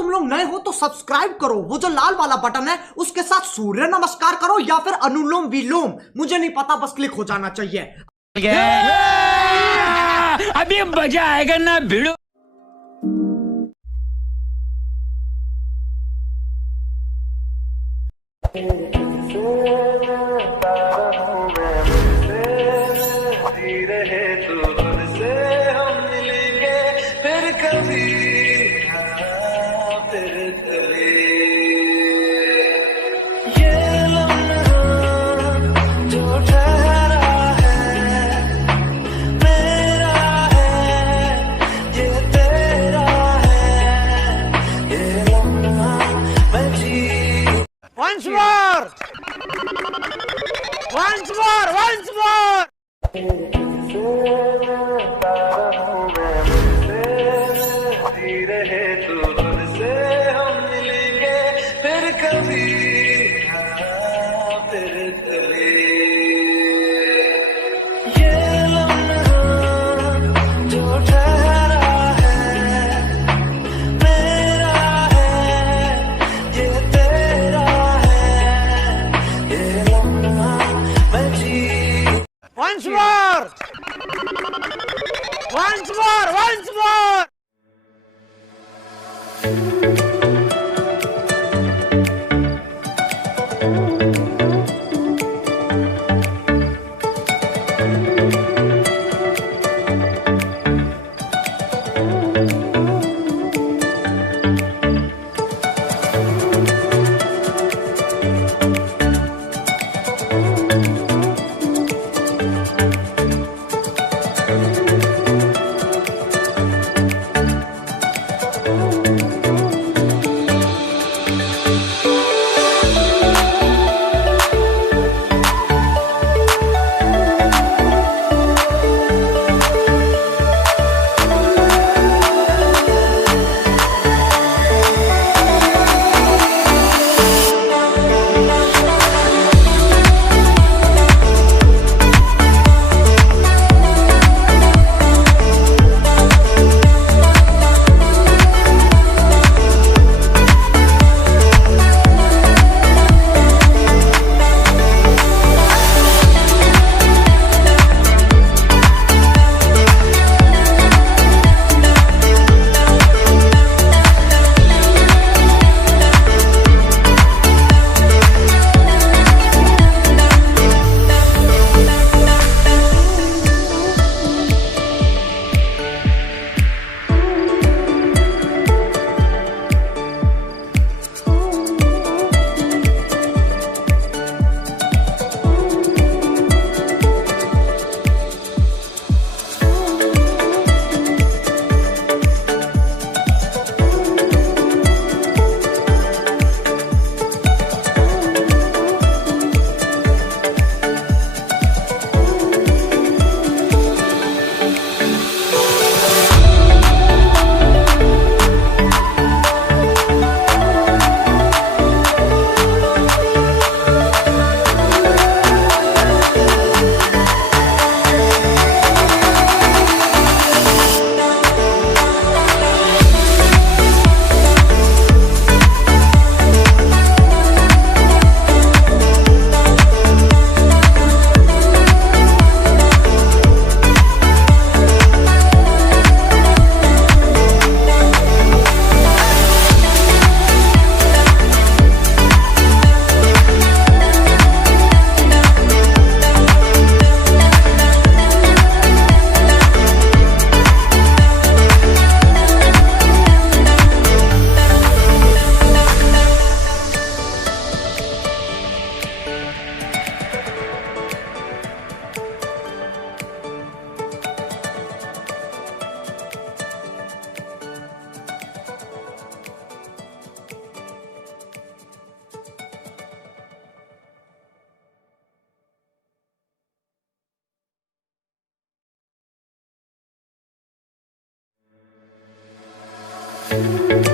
तुम लोग नए हो तो सब्सक्राइब करो, वो जो लाल वाला बटन है उसके साथ सूर्य नमस्कार करो या फिर अनुलोम विलोम, मुझे नहीं पता, बस क्लिक हो जाना चाहिए। अभी मजा आएगा ना भिड़ो। रहे तो से हम मिलेंगे फिर कभी, फिर कभी। ये लम्हा जो ठहरा है मेरा है, ये तेरा है, ये लम्हा मैं जी। Once more! Once more! Once more! रहे तो से हम मिलेंगे फिर कभी, फिर कभी। ये लम्हा जो ठहरा है मेरा है, ये तेरा है, ये लम्हा मैं जी। Once more! Once more! Once more! Thank you.